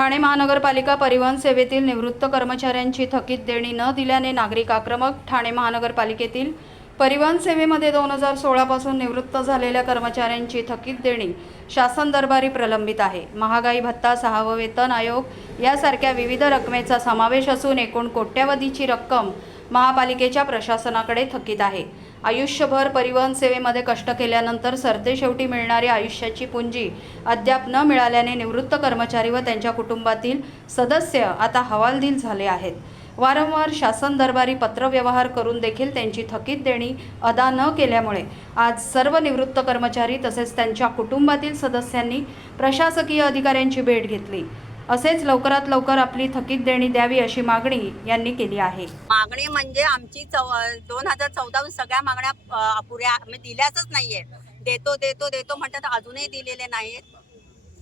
ठाणे महानगरपालिका परिवहन सेवेतील निवृत्त कर्मचाऱ्यांची थकीत देणी न दिल्याने नागरिक आक्रमक ठाणे महानगरपालिकेतील परिवहन सेवेमध्ये दोन हजार सोळापासून निवृत्त झालेल्या कर्मचाऱ्यांची थकीत देणी शासन दरबारी प्रलंबित आहे. महागाई भत्ता सहावं वेतन आयोग यासारख्या विविध रकमेचा समावेश असून एकूण कोट्यवधीची रक्कम महापालिकेच्या प्रशासनाकडे थकीत आहे. आयुष्यभर परिवहन सेवेमध्ये कष्ट केल्यानंतर सरतेशेवटी मिळणारी आयुष्याची पुंजी अद्याप न मिळाल्याने निवृत्त कर्मचारी व त्यांच्या कुटुंबातील सदस्य आता हवालदिल झाले आहेत. वारंवार शासन दरबारी पत्रव्यवहार करून देखील त्यांची थकीत देणी अदा न केल्यामुळे आज सर्व निवृत्त कर्मचारी तसेच त्यांच्या कुटुंबातील सदस्यांनी प्रशासकीय अधिकाऱ्यांची भेट घेतली. असेच लवकरात लवकर आपली थकीत देणी द्यावी अशी मागणी यांनी केली आहे. मागणी म्हणजे आमची चौ दोन हजार चौदा सगळ्या मागण्या अपुऱ्या दिल्याच नाहीये. देतो देतो देतो म्हणतात अजूनही दिलेले नाहीत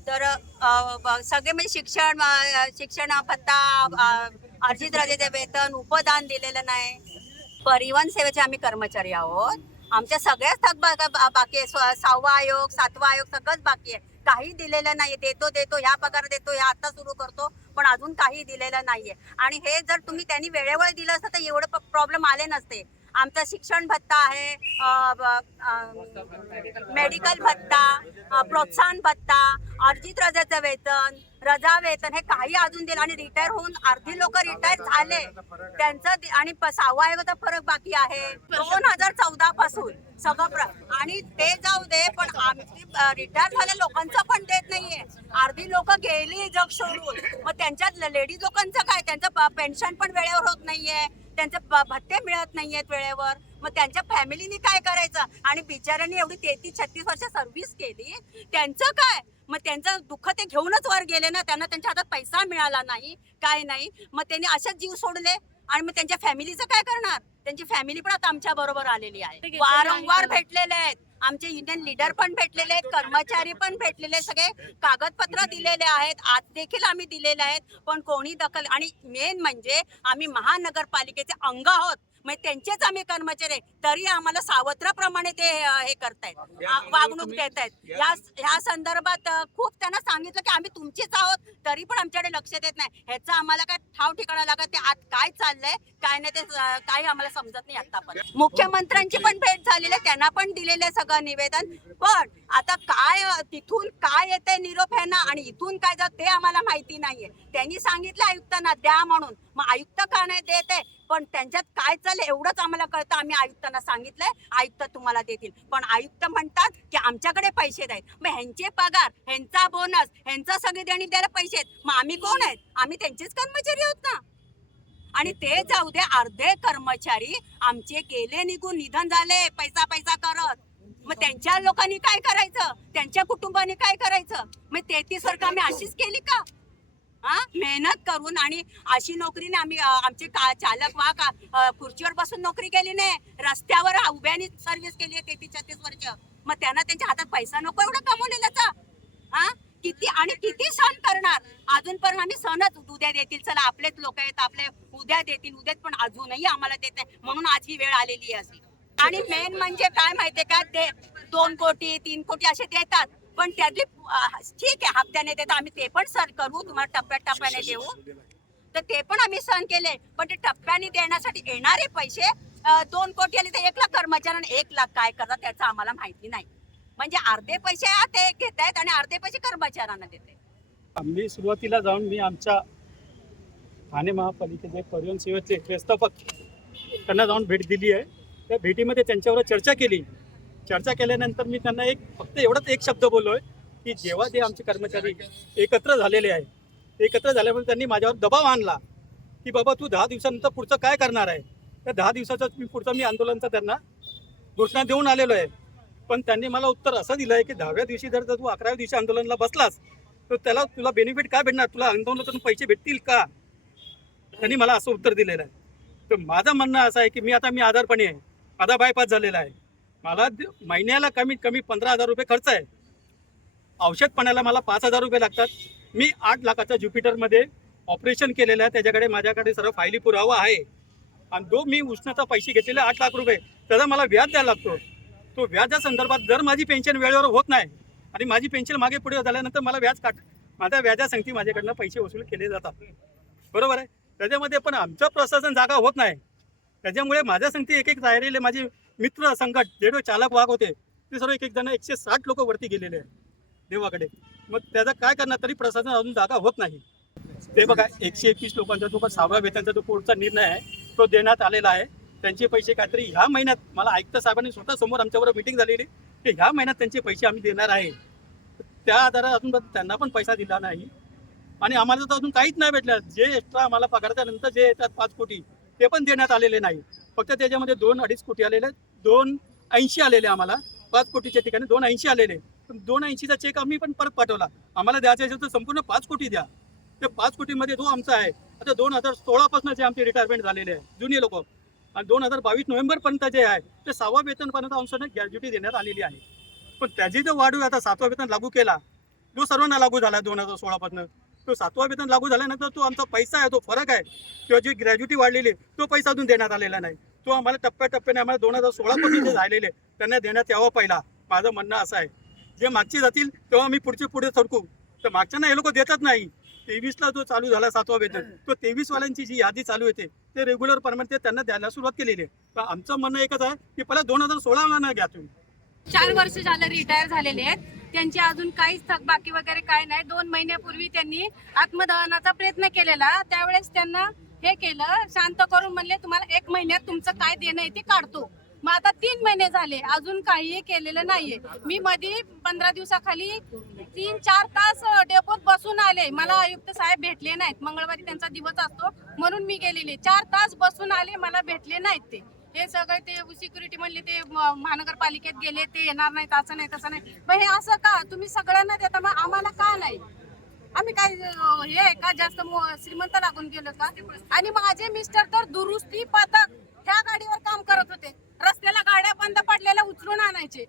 तर सगळे म्हणजे शिक्षण शिक्षण भत्ता अर्जित राजेचे वेतन उपदान दिलेलं नाही. परिवहन सेवेचे आम्ही कर्मचारी आहोत. आमच्या सगळ्याच थक बा- बाकी आहे सहावा आयोग सातवा आयोग सगळंच बाकी आहे. काही दिलेलं नाही देतो देतो ह्या पगार देतो ह्या आता सुरू करतो पण अजून काही दिलेलं नाहीये. आणि हे जर तुम्ही त्यांनी वेळेवर दिलं असतं तर एवढं प्रॉब्लेम आले नसते. आमचा शिक्षण भत्ता आहे मेडिकल भत्ता प्रोत्साहन भत्ता अर्जित रजाचं वेतन रजा वेतन हे काही अजून दिलं आणि रिटायर होऊन अर्धी लोक रिटायर झाले. त्यांचं आणि सहावा आयोगाचा फरक बाकी आहे. दोन हजार चौदा पासून सगळं आणि ते जाऊ दे पण आमची रिटायर झाल्या लोकांचं पण देत नाहीये. अर्धी लोक गेली जग सोडून. मग त्यांच्यात लेडीज लोकांचं काय? त्यांचं पेन्शन पण वेळेवर होत नाहीये. त्यांचे भत्ते मिळत नाहीयेत वेळेवर. मग त्यांच्या फॅमिलीनी काय करायचं? आणि बिचाऱ्यांनी एवढी तेहतीस छत्तीस वर्ष सर्व्हिस केली. त्यांचं काय? मग त्यांचं दुःख ते घेऊनच वर गेले ना. त्यांना त्यांच्या हातात पैसा मिळाला नाही काय नाही. मग त्यांनी असेच जीव सोडले. आणि मग त्यांच्या फॅमिलीचं काय करणार? त्यांची फॅमिली पण आता आमच्या बरोबर आलेली आहे. वारंवार भेटलेले आहेत. आमचे युनियन लीडर पण भेटलेले आहेत कर्मचारी पण भेटलेले सगळे कागदपत्र दिलेले आहेत आज देखील आम्ही दिलेले आहेत पण कोणी दखल आणि मेन म्हणजे आम्ही महानगरपालिकेचे अंग आहोत. त्यांचेच आम्ही कर्मचारी आहे. तरी आम्हाला सावत्राप्रमाणे ते हे करतायत. वागणूक देत आहेत या ह्या संदर्भात खूप त्यांना सांगितलं की आम्ही तुमचेच आहोत. तरी पण आमच्याकडे लक्ष देत नाही. ह्याचं आम्हाला काय ठाव ठिकाणा लागत ते आत काय चाललंय काय नाही ते काही आम्हाला समजत नाही आतापर्यंत मुख्यमंत्र्यांची पण भेट झालेली आहे. त्यांना पण दिलेलं आहे सगळं निवेदन. पण आता काय तिथून काय येते निरोप ह्यांना आणि इथून काय जात ते आम्हाला माहिती नाहीये. त्यांनी सांगितलं आयुक्तांना द्या म्हणून. मग आयुक्त का नाही देत आहे? पण त्यांच्यात काय चाललंय एवढंच आम्हाला कळतं. आम्ही आयुक्तांना सांगितलंय आयुक्त तुम्हाला देतील. पण आयुक्त म्हणतात की आमच्याकडे पैसे नाहीत. मग ह्यांचे पगार ह्यांचा बोनस ह्यांचा सगळे देणी द्यायला पैसे आहेत. मग आम्ही कोण आहेत? आम्ही त्यांचेच कर्मचारी आहोत ना. आणि ते जाऊ दे अर्धे कर्मचारी आमचे गेले निघून निधन झाले पैसा पैसा करत. मग त्यांच्या लोकांनी काय करायचं? त्यांच्या कुटुंबाने काय करायचं? मग तेहतीस वर्ष आम्ही अशीच केली का? हा मेहनत करून आणि अशी नोकरीने आम्ही आमचे का चालक वा का खुर्चीवर बसून नोकरी केली नाही. रस्त्यावर उभ्याने सर्व्हिस केली आहे तेहतीस छत्तीस वर्ष. मग त्यांना त्यांच्या हातात पैसा नको एवढा कमवलेल्याचा. हा किती आणि किती सण करणार? अजून पण आम्ही सणच उद्या देतील. चला आपलेच लोक आहेत आपले उद्या देतील. उद्याच पण अजूनही आम्हाला देत नाही. म्हणून आज ही वेळ आलेली आहे. अशी आणि मेन म्हणजे काय माहितीये का? ते दोन कोटी तीन कोटी असे देतात. पण त्यातली ठीक आहे हप्त्याने देतात आम्ही ते पण सर करू तुम्हाला टप्प्या टप्प्याने देऊ. तर ते पण आम्ही सहन केले पण ते टप्प्याने देण्यासाठी येणारे पैसे दोन कोटी आले तर एक लाख कर्मचाऱ्यांना एक लाख काय करतात त्याचं आम्हाला माहिती नाही. म्हणजे अर्धे पैसे ते घेत आहेत आणि अर्धे पैसे कर्मचाऱ्यांना देते मी सुरुवातीला जाऊन मी आमच्या ठाणे महापालिकेचे परिवहन सेवेचे व्यवस्थापक त्यांना जाऊन भेट दिली आहे. त्या भेटीमध्ये त्यांच्यावर चर्चा केली. चर्चा केल्यानंतर मी त्यांना एक फक्त एवढाच एक शब्द बोललो आहे की जेव्हा ते आमचे कर्मचारी एकत्र झालेले आहे एकत्र झाल्यामुळे त्यांनी माझ्यावर दबाव आणला की बाबा तू दहा दिवसानंतर पुढचं काय करणार आहे? त्या दहा दिवसाचं मी पुढचं मी आंदोलनचा त्यांना घोषणा देऊन आलेलो आहे. पण त्यांनी मला उत्तर असं दिलं आहे की दहाव्या दिवशी जर तू अकराव्या दिवशी आंदोलनाला बसलास तर त्याला तुला बेनिफिट काय भेटणार? तुला आंदोलनातून पैसे भेटतील का? त्यांनी मला असं उत्तर दिलेलं आहे. तर माझं म्हणणं असं आहे की मी आता मी आधारपणे आहे. आधा बायपास झालेला आहे. मला महिन्याला कमीत कमी पंधरा हजार रुपये खर्च आहे. औषध पाण्याला मला पाच हजार रुपये लागतात. मी आठ लाखाच्या ज्युपिटरमध्ये ऑपरेशन केलेलं आहे. त्याच्याकडे माझ्याकडे सर्व फायली पुरावा आहे. आणि जो मी उष्णता पैसे घेतलेले आठ लाख रुपये त्याचा मला व्याज द्यायला लागतो. तो व्याजा संदर्भात जर माझी पेन्शन वेळेवर होत नाही आणि माझी पेन्शन मागे पुढे झाल्यानंतर मला व्याज काट माझ्या व्याजासंगती माझ्याकडनं पैसे वसूल केले जातात. बरोबर आहे? त्याच्यामध्ये पण आमचं प्रशासन जागा होत नाही. त्याच्यामुळे माझ्या संगती एक एक जाहिरीले माझी मित्र संघट जे चालक वाघ होते. ते सर्व एक एक जण एकशे साठ लोक वरती गेलेले आहे देवाकडे. मग त्याचा काय करणार? तरी प्रशासन अजून जागा होत नाही. ते बघा एकशे एकवीस लोकांचा जो सहाव्या वेतनचा जो कोर्टचा निर्णय आहे तो देण्यात आलेला आहे. त्यांचे पैसे काहीतरी ह्या महिन्यात मला आयुक्त साहेबांनी स्वतः समोर आमच्याबरोबर मिटिंग झालेली. की ह्या महिन्यात त्यांचे पैसे आम्ही देणार आहे. त्या आधारात अजून त्यांना पण पैसा दिला नाही. आणि आम्हाला तर अजून काहीच नाही भेटलं. जे एक्स्ट्रा आम्हाला पगाराच्या नंतर जे येतात पाच कोटी ते पण देण्यात आलेले नाही. फक्त त्याच्यामध्ये दोन अडीच कोटी आलेले आहेत. दोन ऐंशी आलेले आम्हाला. पाच कोटीच्या ठिकाणी दोन ऐंशी आलेले. पण दोन ऐंशीचा चेक आम्ही पण परत पाठवला. आम्हाला द्यायचं असेल तर संपूर्ण पाच कोटी द्या. ते पाच कोटीमध्ये जो आमचा आहे. आता दोन हजार सोळापासून जे आमचे रिटायरमेंट झालेले आहे. जुनी लोक. आणि दोन हजार बावीस नोव्हेंबरपर्यंत जे आहे ते सहावा वेतनपर्यंत अंशाने ग्रॅज्युटी देण्यात आलेली आहे. पण त्याची जो वाढू आता सातवा वेतन लागू केला. जो सर्वांना लागू झाला दोन हजार सोळापासून. तो सातवा वेतन लागू झाल्यानंतर तो आमचा पैसा आहे तो फरक आहे. किंवा जी ग्रॅज्युटी वाढलेली तो पैसा अजून देण्यात आलेला नाही. तो आम्हाला टप्प्याटप्प्याने आम्हाला दोन हजार सोळापासून जे झालेले त्यांना देण्यात यावं पहिला. माझं म्हणणं असं आहे. जे मागचे जातील तेव्हा आम्ही पुढचे पुढे सरकू. तर मागच्यांना हे लोक देतच नाही. तेवीसला जो चालू झाला सातवा वेतन तो तेवीस वाल्यांची जी यादी चालू येते ते रेग्युलर परमनंट ते त्यांना द्यायला सुरुवात केलेली आहे. तर आमचं म्हणणं एकच आहे की पहिला दोन हजार सोळा घ्या तुम्ही. चार वर्ष झालं रिटायर झालेले आहेत. त्यांची अजून काहीच थकबाकी वगैरे काय नाही. दोन महिन्यापूर्वी त्यांनी आत्मदहनाचा प्रयत्न केलेला. त्यावेळेस त्यांना हे केलं शांत करून म्हणले तुम्हाला एक महिन्यात तुमचं काय देणं आहे ते काढतो. मग आता तीन महिने झाले अजून काहीही केलेलं नाहीये. मी मध्ये पंधरा दिवसाखाली तीन चार तास डेपोत बसून आले. मला आयुक्त साहेब भेटले नाहीत. मंगळवारी त्यांचा दिवस असतो म्हणून मी गेलेले. चार तास बसून आले मला भेटले नाहीत ते. हे सगळे ते सिक्युरिटी म्हणले ते महानगरपालिकेत गेले ते येणार नाहीत असं नाही तसं नाही. मग हे असं का? तुम्ही सगळ्यांना देता मग आम्हाला का नाही? आम्ही काय हे आहे का जास्त श्रीमंत लागून गेलो का? आणि माझे मिस्टर तर दुरुस्ती पथक ह्या गाडीवर काम करत होते. रस्त्याला गाड्या बंद पडलेल्या उचलून आणायचे.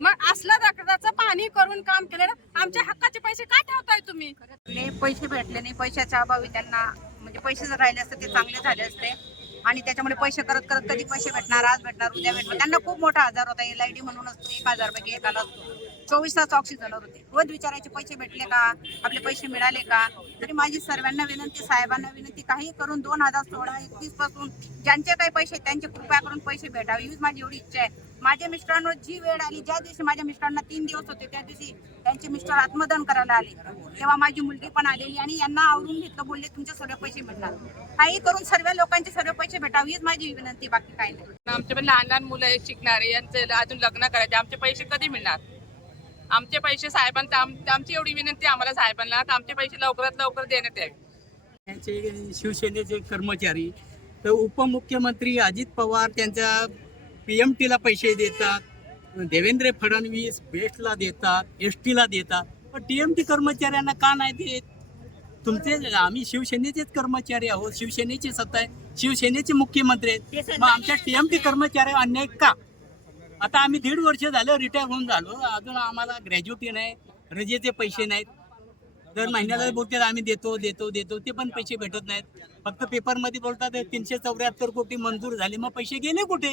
मग असलं रक्ताचं पाणी करून काम केलेलं आमच्या हक्काचे पैसे का ठेवताय तुम्ही? पैसे भेटले नाही. पैशाच्या अभावी त्यांना म्हणजे पैसे जर राहिले असते ते चांगले झाले असते. आणि त्याच्यामुळे पैसे करत करत कधी पैसे भेटणार आज भेटणार उद्या भेटणार. त्यांना खूप मोठा आजार होता. एल आय डी म्हणून असतो एक हजार पैकी एकाला असतो. चोवीस तास ऑक्सिजनवर होते. रोज विचारायचे पैसे भेटले का? आपले पैसे मिळाले का? तरी माझी सर्वांना विनंती साहेबांना विनंती काही करून दोन हजार सोळा एकवीसपासून ज्यांचे काही पैसे त्यांचे कृपया करून पैसे भेटावे. हीच माझी एवढी इच्छा आहे. माझ्या मिस्टरांवर जी वेळ आली ज्या दिवशी माझ्या मिस्टरांना तीन दिवस होते त्या दिवशी त्यांचे मिस्टर आत्मदान करायला आले. तेव्हा माझी मुलगी पण आलेली आणि यांना आवरून घेतलं बोलले तुमचे सर्व पैसे मिळणार. काही करून सर्व लोकांचे सर्व पैसे भेटावे हीच माझी विनंती बाकी काही नाही. आमचे पण लहान लहान मुलं शिकणारे यांचे अजून लग्न करायचे आमचे पैसे कधी मिळणार? आमचे पैसे साहेबांना आम- आमची एवढी विनंती आहे आम्हाला साहेबांना आमचे पैसे लवकरात लवकर देण्यात यावे. त्यांचे शिवसेनेचे कर्मचारी तर उपमुख्यमंत्री अजित पवार त्यांच्या पी एम टीला पैसे देतात देवेंद्र फडणवीस बेस्टला देतात एस टीला देतात. पण टी एम टी कर्मचाऱ्यांना का नाही देत? तुमचे आम्ही शिवसेनेचेच कर्मचारी आहोत शिवसेनेची सत्ता आहे शिवसेनेचे मुख्यमंत्री आहेत. मग आमच्या टी एम टी कर्मचारी अन्याय का? आता आम्ही दीड वर्ष झालं रिटायर होऊन झालो. अजून आम्हाला ग्रॅज्युएटी नाही रजेचे पैसे नाहीत. दर महिन्याला बोलतात आम्ही देतो देतो देतो. ते पण पैसे भेटत नाहीत. फक्त पेपरमध्ये बोलतात तीनशे चौऱ्याहत्तर कोटी मंजूर झाले. मग पैसे गेले कुठे?